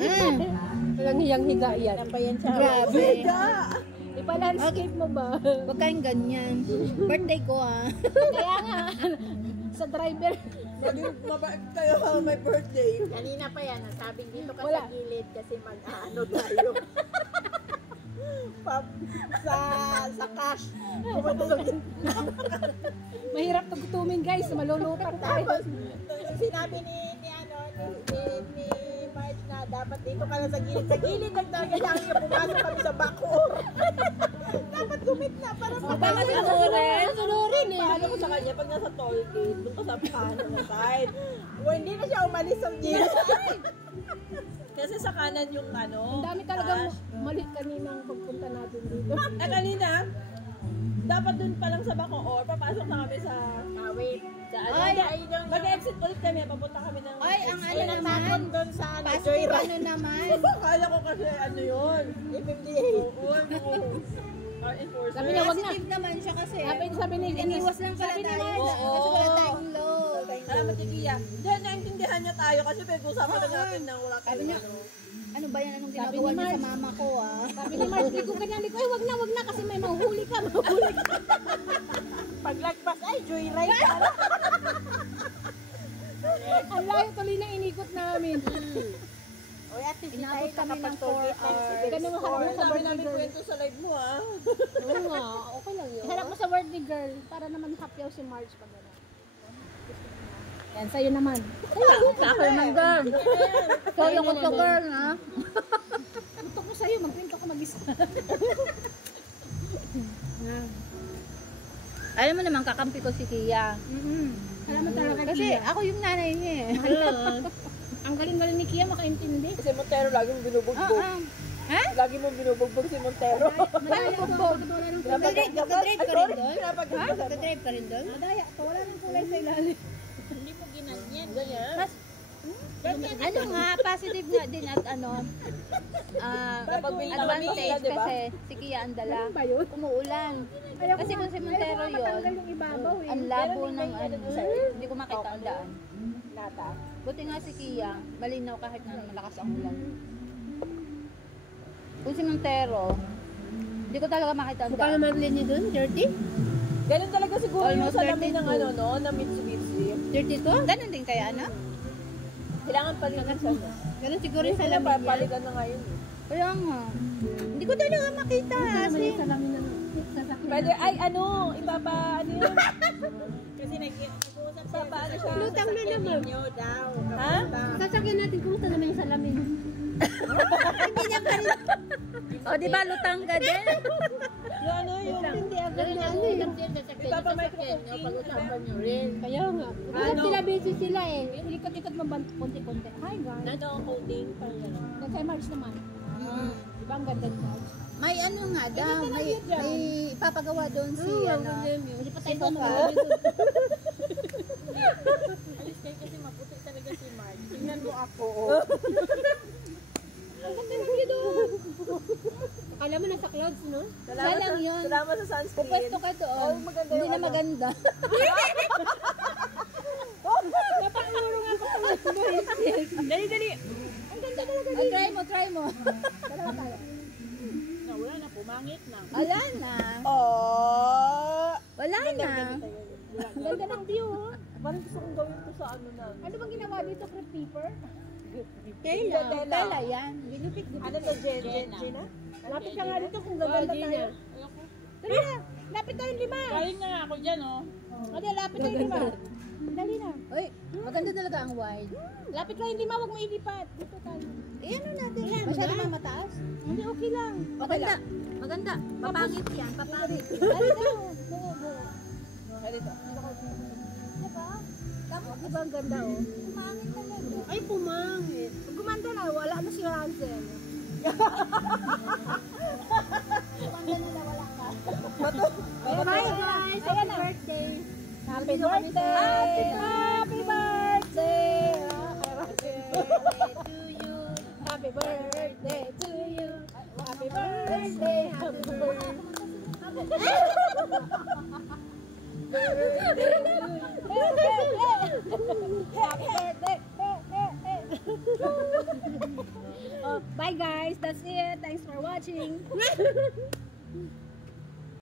Walang hiyang higa yan. Ano pa yan siya? Grabe. Ipa-landscape mo ba? Huwag kayong ganyan. Birthday ko Kaya nga, sa driver. Maging mabait kayo may birthday. Kanina pa yan, nasabing dito ka sa gilid kasi mag-ano tayo. sa cash. Mahirap tugutumin guys, malulupat tayo. Tapos, sinabi ni Marge na dapat dito ka lang sa gilid. Sa gilid lang talaga namin yung pumasok kami sa backcourt. Dapat gumit na para Sunurin eh. Paano ko sa kanya pag nasa toll gate, doon ka sa kanan na side. Hindi na siya umalis sa gilid. Kasi sa kanan yung Ang dami talagang mali kaninang pagpunta natin dito. Kanina, dapat dun pa lang sa backcourt, papasok na kami sa wait. Mag-exit ulit kami, papunta kami ng... Ay, ang ano naman. Doon sa Pasok ano naman. Kala ko kasi ano yun. FMDA. Sabi niya, wag na. Positive naman siya kasi. Sabi ni Iniwas lang pala tayo. Kasi wala tayong load. Salamat ni Kia. Dahil naintindihan niya tayo kasi pag-usapan na natin na wala tayo. Ano ba yan? Anong ginagawa niya sa mama ko Sabi ni Marge, liko ka niya, liko. Ay, wag na kasi may mahuhuli ka. Paglagpas, ay, joyride ka. Ang layo tuloy na inikot namin. Oy, at least Inabot kami ng 4 hours. Ganun ang harap mo sa birthday namin girl. kwento sa live mo, Oo nga, okay lang yun. Harap mo sa birthday girl para naman happy si Marge pag gano'n. Yan, sa'yo naman. Sa ako naman, girl. Solo ko to, girl, ha? Gusto ko sa'yo, magkwento ko mag-isa. Alam mo naman, kakampi ko si Kia. Alam mo talaga, Kasi Kia. ako yung nanay niya eh. Ang galing-galing ni Kia, makaintindi. Si Montero lagi mong binubugbog. Ha? Lagi mong binubugbog si Montero. Madaya ko, wala nang kulay. Nagdadrive ka rin doon? Ha? Nagdadrive ka rin doon? Madaya ko, wala nang kulay sa ilalim. Hindi mo ginanyan. Ganyan. Ano nga, positive nga din at ano, advantage diba? kasi si Kia ang dala. Ano ba yun? Umuulan. Kasi kung si Montero yun, yung ibabaw eh. ang labo ng ano, hindi ko makita ang daan. Nata. Buti nga si Kia, malinaw kahit na malakas ang ulan. Kung si Montero, hindi ko talaga makita ang daan. maglin niyo dun? 30? Ganun talaga siguro yung Almost salamin ng 32. ano, no? Ng Mitsubishi. 32? Ganun din kaya, ano? Kailangan palitan siya. Ganun siguro yung Hindi salamin na niya. palitan na ngayon. Kaya nga. Hindi ko talaga makita. Naman Kasi, yung salamin ng sasakyan. Pwede, ay ano, ibaba, ano yun? Kasi nag-uusap siya. Paano siya? Lutang na naman. Daw. Ha? Sasakyan natin kung saan naman yung salamin. hindi niya pa rin. O, di ba lutang ka din? Yung ano, yung hindi agad na ano yung ibaba-microphone nyo, pag-usapan nyo rin. Kaya nga. Ano? Sila busy sila eh. Ikot-ikot mo konti-konti. Hi guys. Ano ang holding? Parang gano'n. Yan kay Marge naman. Diba ang ganda ni Marge? May ano nga daw, may ipapagawa doon si, ano, Hindi pa tayo sofa. Alis kayo kasi maputi talaga si Marge. Tingnan mo ako. Ang ganda lang yun doon. Akala mo nasa clouds, no? Siya lang yun. Salamat sa sunscreen. Pwesto ka doon. maganda Hindi yung na ano. maganda. Napakulong ako sa Dali. Ang ganda talaga. Try mo. Dalawa tayo. Wala na, pumangit na. Wala na. Oh! Wala na. Ang ganda ng view, oh. Parang gusto kong gawin to sa ano na. Ano bang ginawa dito, crepe paper? Tela yan. Ano to, Jenna? Lapit ka nga dito kung gaganda tayo. Dali na. Lapit tayong 5. Kain na ako dyan, oh. Dali, lapit tayong 5. Dali na. Uy, maganda talaga ang wide. Lapit lang yung 5, huwag mo ilipat. Dito tayo. Ano natin? Masyado ba mataas? Hindi, okay lang. Maganda. Maganda. Papangit yan. Papangit. Dali daw. Bungo. Dito. Diba? Tapos diba ang ganda, oh? Pumangit talaga. Ay, pumangit. Pag gumanda na, wala na si Hansel. Gumanda na, wala ka. Bye guys! Happy birthday! Happy birthday! Happy birthday! Happy birthday to you! Happy birthday! Happy birthday! Happy birthday! Bye guys. That's it. Thanks for watching.